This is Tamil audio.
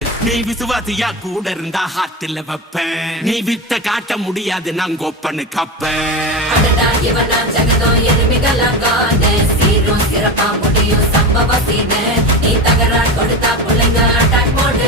நீ விசுவாசியா கூட இருந்தா ஹார்ட்ல வைப்பேன். நீ வித்த காட்ட முடியாது நான் கொப்பனு கப்பேன். சிறப்பா முடியும் சம்பவ சீனு. நீ தகராறு கொடுத்தா பிள்ளைங்க அட்டாக் மோடு